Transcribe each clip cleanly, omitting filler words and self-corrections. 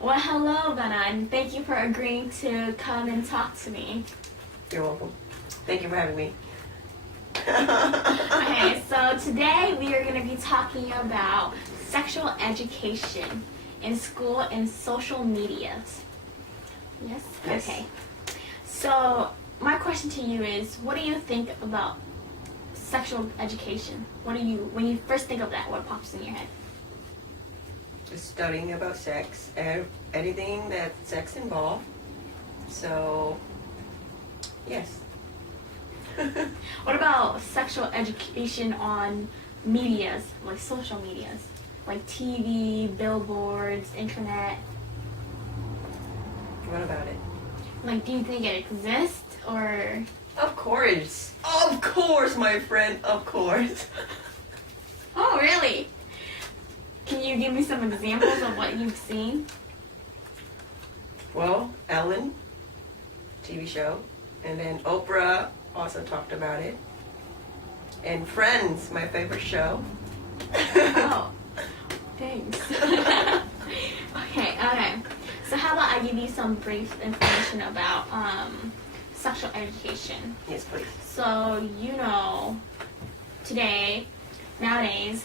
Well, hello, Vanna, and thank you for agreeing to come and talk to me. You're welcome. Thank you for having me. Okay, so today we are going to be talking about sexual education in school and social medias. Yes? Yes. Okay. So, my question to you is, what do you think about sexual education? When you first think of that, what pops in your head? Just studying about sex, anything that sex involved. So, yes. What about sexual education on medias, like social medias, like TV, billboards, internet? What about it? Like, do you think it exists, or? Of course, my friend, of course. Oh, really? Can you give me some examples of what you've seen? Well, Ellen, TV show, and then Oprah also talked about it. And Friends, my favorite show. Oh, thanks. Okay. So how about I give you some brief information about sexual education. Yes, please. So, nowadays,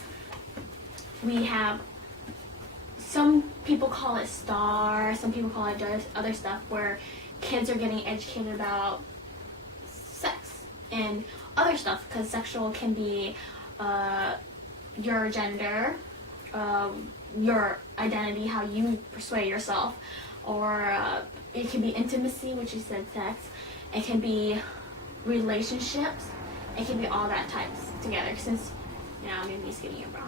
we have, some people call it STAR, some people call it other stuff, where kids are getting educated about sex and other stuff, because sexual can be your gender, your identity, how you persuade yourself, or it can be intimacy, which you said sex. It can be relationships. It can be all that types together, since maybe skinny or bra,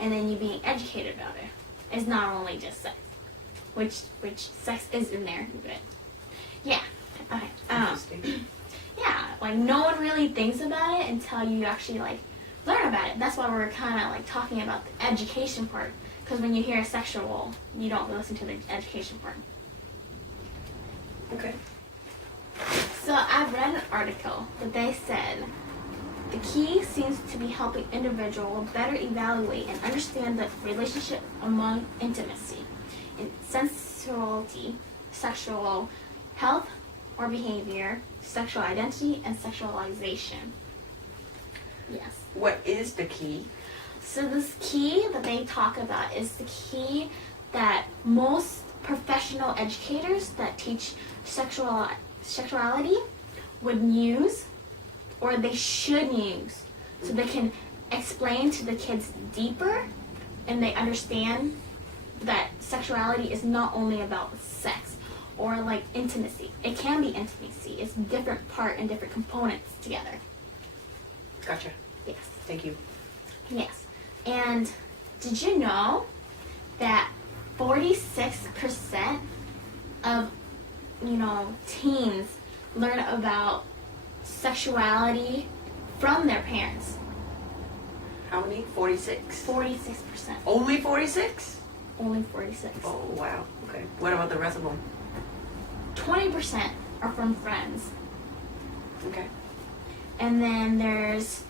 and then you being educated about it. It's not only just sex, which sex is in there, but yeah. Okay. Interesting. Yeah, like no one really thinks about it until you actually learn about it. That's why we're kind of talking about the education part, because when you hear sexual, you don't listen to the education part. Okay. So I've read an article that they said the key seems to be helping individuals better evaluate and understand the relationship among intimacy, in sensuality, sexual health or behavior, sexual identity, and sexualization. Yes. What is the key? So this key that they talk about is the key that most professional educators that teach sexuality would use, or they should use, so they can explain to the kids deeper and they understand that sexuality is not only about sex or intimacy. It can be intimacy. It's different part and different components together. Gotcha. Yes. Thank you. Yes. And did you know that 46% of teens learn about sexuality from their parents? How many? 46? 46%. Only 46? Only 46. Oh, wow. Okay. What about the rest of them? 20% are from friends. Okay. And then there's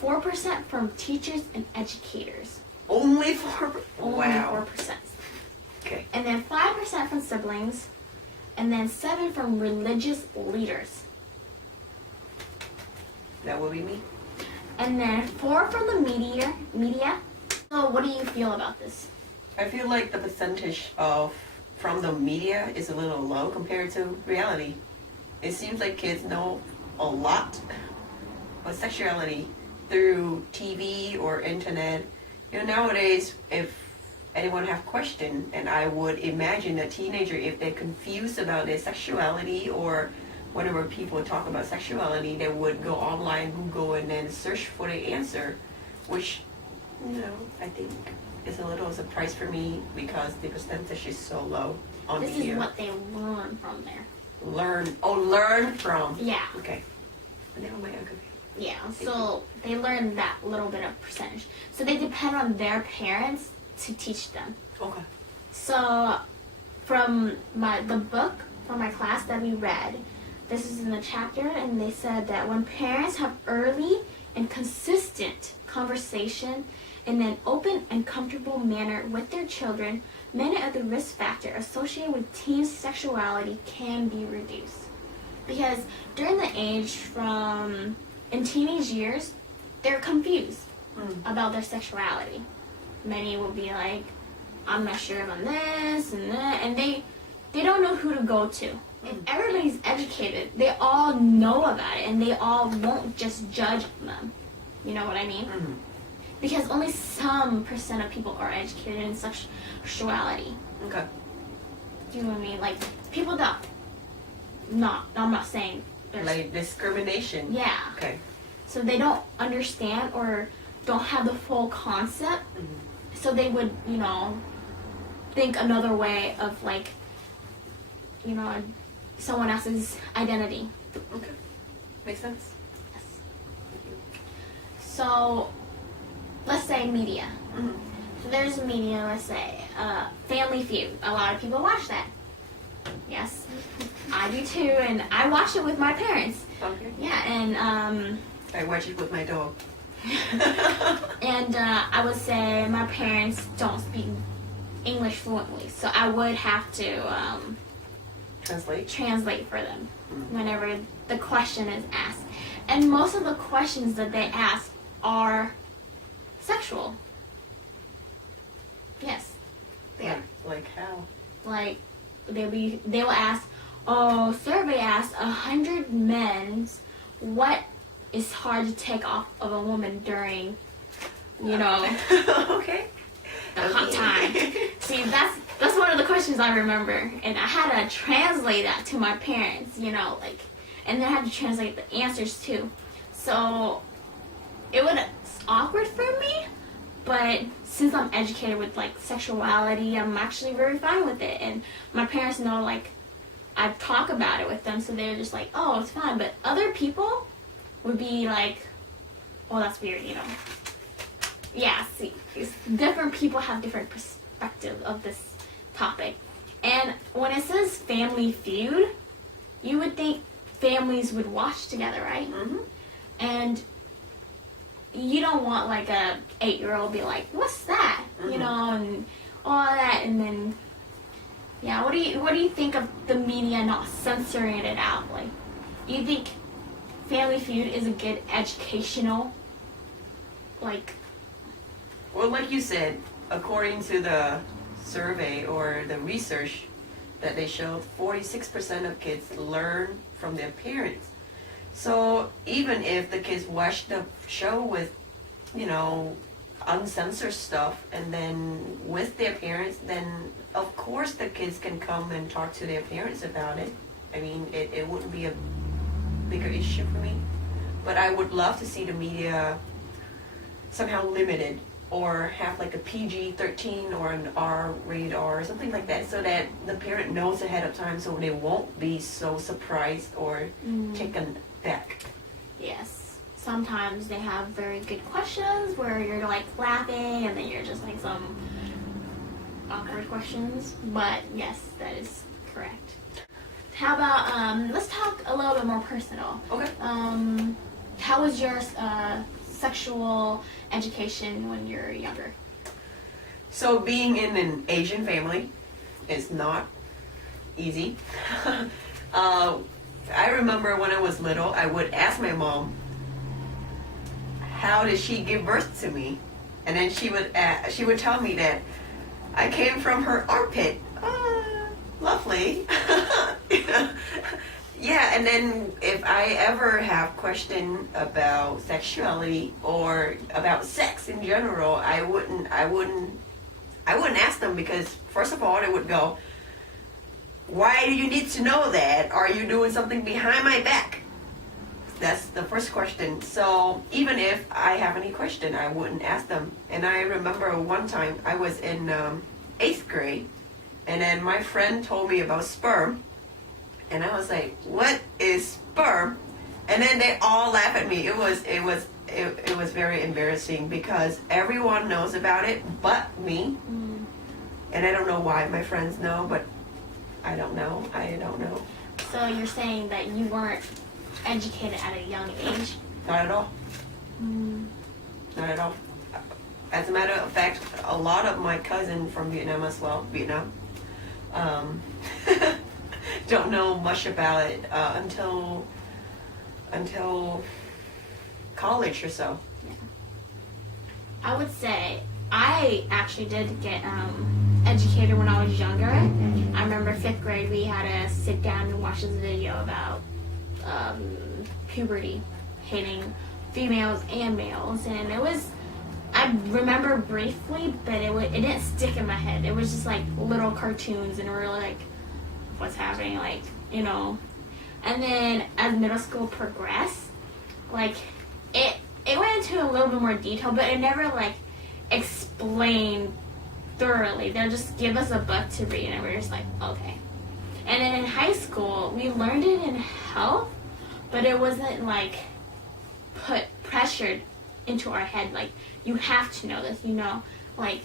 4% from teachers and educators. Only 4? Only Wow. 4%. Okay. And then 5% from siblings. And then 7% from religious leaders. That will be me. And then 4% from the media. So what do you feel about this? I feel like the percentage from the media is a little low compared to reality. It seems like kids know a lot about sexuality through TV or internet. Nowadays, if anyone have question, and I would imagine a teenager, if they're confused about their sexuality, or whenever people talk about sexuality, they would go online, Google, and then search for the answer, which, I think is a little surprise for me, because the percentage is so low on This media. is what they learn from there. Learn from. Yeah. Okay. Now my okay. Yeah, so they learn that little bit of percentage. So they depend on their parents to teach them. Okay. So from the book from my class that we read, this is in the chapter, and they said that when parents have early and consistent conversation in an open and comfortable manner with their children, many of the risk factors associated with teen sexuality can be reduced. Because during the age in teenage years, they're confused about their sexuality. Many will be like, I'm not sure about this and that, and they don't know who to go to. If everybody's educated, they all know about it, and they all won't just judge them. You know what I mean? Because only some % of people are educated in sexuality. Okay. Do you know what I mean? Like, people that, I'm not saying there's... Like discrimination. Yeah. Okay. So they don't understand or don't have the full concept. So they would, think another way of, like, someone else's identity. Okay. Makes sense. Yes. So, let's say media. So there's media, let's say, Family Feud. A lot of people watch that. Yes, I do too, and I watch it with my parents. Okay. Yeah, and I watch it with my dog. and I would say my parents don't speak English fluently, so I would have to translate for them whenever the question is asked. And most of the questions that they ask are sexual. Yes, they are. Like how? Like they will ask, survey asked 100 men what is hard to take off of a woman during, Okay. the hot time. See, that's one of the questions I remember, and I had to translate that to my parents, and then I had to translate the answers too. So it was awkward for me, but since I'm educated with like sexuality, I'm actually very fine with it, and my parents know I talk about it with them, so they're just like, oh, it's fine. But other people would be like, oh, that's weird, Yeah, see, different people have different perspective of this topic. And when it says Family Feud, you would think families would watch together, right? And you don't want like a 8-year-old be like, what's that? And all that, and then yeah, what do you think of the media not censoring it out? Like, do you think Family Feud is a good educational, Well, like you said, according to the survey or the research that they showed, 46% of kids learn from their parents. So even if the kids watch the show with, uncensored stuff and then with their parents, then of course the kids can come and talk to their parents about it. I mean, it wouldn't be a bigger issue for me. But I would love to see the media somehow limited or have like a PG-13 or an R-rated R or something like that, so that the parent knows ahead of time, so they won't be so surprised or taken back. Yes. Sometimes they have very good questions where you're like laughing and then you're just like some awkward questions. But yes, that is correct. How about, let's talk a little bit more personal. Okay. How was your sexual education when you were younger? So being in an Asian family is not easy. I remember when I was little, I would ask my mom, how did she give birth to me? And then she would tell me that I came from her armpit. Lovely. Yeah, and then if I ever have question about sexuality or about sex in general, I wouldn't ask them, because first of all, they would go, why do you need to know that? Are you doing something behind my back? That's the first question. So even if I have any question, I wouldn't ask them. And I remember one time I was in 8th grade, and then my friend told me about sperm, and I was like, what is sperm? And then they all laughed at me. It was very embarrassing because everyone knows about it but me. And I don't know why my friends know, but I don't know. So you're saying that you weren't educated at a young age? Not at all. Not at all. As a matter of fact, a lot of my cousins from Vietnam as well, don't know much about it until college or so. I would say I actually did get educated when I was younger. I remember 5th grade we had to sit down and watch this video about puberty, hating females and males, and it was, I remember briefly, but it didn't stick in my head. It was just like little cartoons and really like, what's happening, like, you know. And then as middle school progressed, like it went into a little bit more detail, but it never like explained thoroughly. They'll just give us a book to read and we're just like, okay. And then in high school we learned it in health, but it wasn't like put pressured into our head like you have to know this, you know, like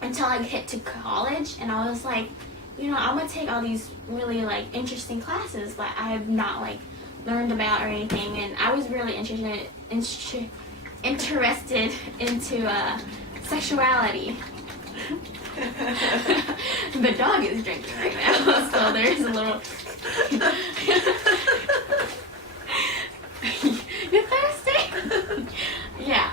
until I hit to college and I was like, you know, I'm gonna take all these really like interesting classes that I have not like learned about or anything, and I was really interested into sexuality. The dog is drinking right now, so there's a little. You thirsty? Yeah.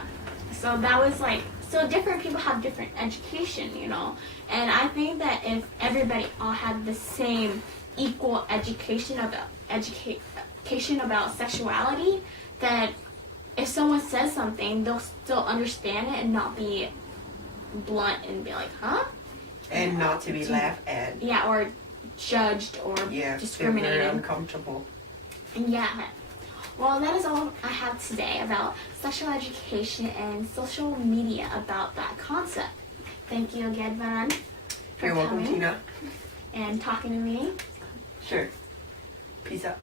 So that was like, so different people have different education, you know, and I think that if everybody all had the same equal education about sexuality, that if someone says something, they'll still understand it and not be blunt and be like, huh? And not to be laughed at. Yeah, or judged or discriminated. Very uncomfortable. And yeah. Well, that is all I have today about sexual education and social media about that concept. Thank you again, Van, for You're welcome, coming Tina. and talking to me. Sure. Peace out.